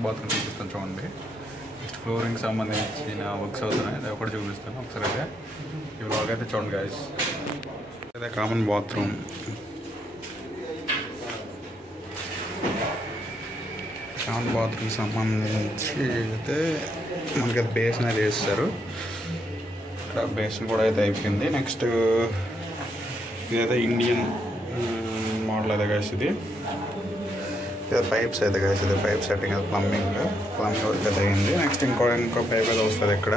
Common bathroom చూపిస్తాను చూడండి. Next flooring సంబంధించిన వర్క్స్ అవుతున్నాయి, అది ఒకటి చూపిస్తాను ఒకసారి. అయితే ఈ వ్లాగ్ అయితే చూడండి గైస్. అదే కామన్ బాత్రూమ్. కామన్ బాత్రూమ్ సంబంధించి అయితే మనకి బేసిన్ అది వేస్తారు. ఇక్కడ బేసిన్ కూడా అయితే అయిపోయింది. నెక్స్ట్ ఇదైతే ఇండియన్ మోడల్ అయితే గైస్. ఇది పైప్స్ అయితే గైస్. ఇది పైప్ సెట్టింగ్, అది ప్లంబింగ్ వర్క్ అయితే అయింది. నెక్స్ట్ ఇంకో పైప్ అయితే వస్తుంది ఇక్కడ,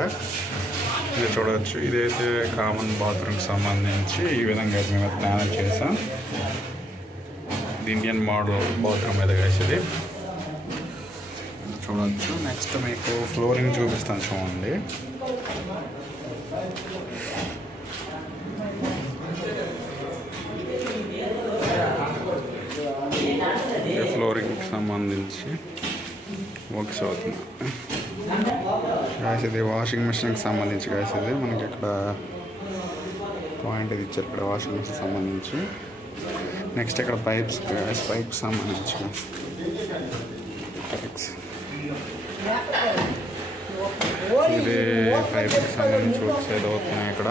ఇది చూడవచ్చు. ఇదైతే కామన్ బాత్రూమ్కి సంబంధించి ఈ విధంగా అయితే మేము ప్లాన్ చేసాం. ఇది ఇండియన్ మోడల్ బాత్రూమ్ అయితే గైస్. ఇది చూడవచ్చు. నెక్స్ట్ మీకు ఫ్లోరింగ్ చూపిస్తాను చూడండి. ఫ్లోరింగ్కి సంబంధించి వర్క్స్ అవుతుంది గాయస్. ఇది వాషింగ్ మిషన్కి సంబంధించి గాయస్. ఇది మనకి ఇక్కడ పాయింట్ ఇది ఇచ్చారు ఇక్కడ వాషింగ్ మిషన్ సంబంధించి. నెక్స్ట్ ఇక్కడ పైప్స్ గాయస్, పైప్స్ సంబంధించి పైప్స్. ఇది పైప్కి సంబంధించి వర్క్స్ ఏదో అవుతున్నాయి ఇక్కడ,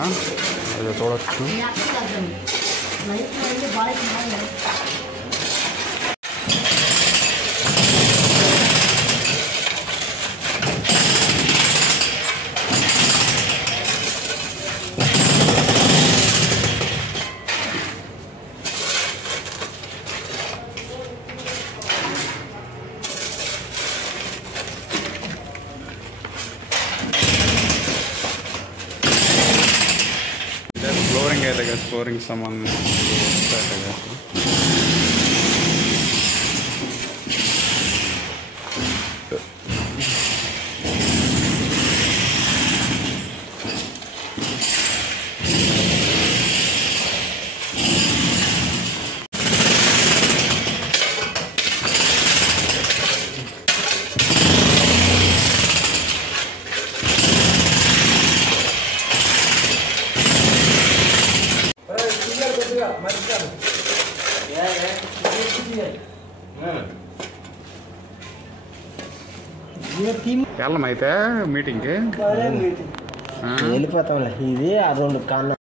అది చూడవచ్చు. ఫ్లోరింగ్ అయితే కదా, ఫ్లోరింగ్ సంబంధించి వెళ్ళమైతే మీటింగ్కి వెళ్ళిపోతాంలే. ఇది ఆ 2 కాళ్ళు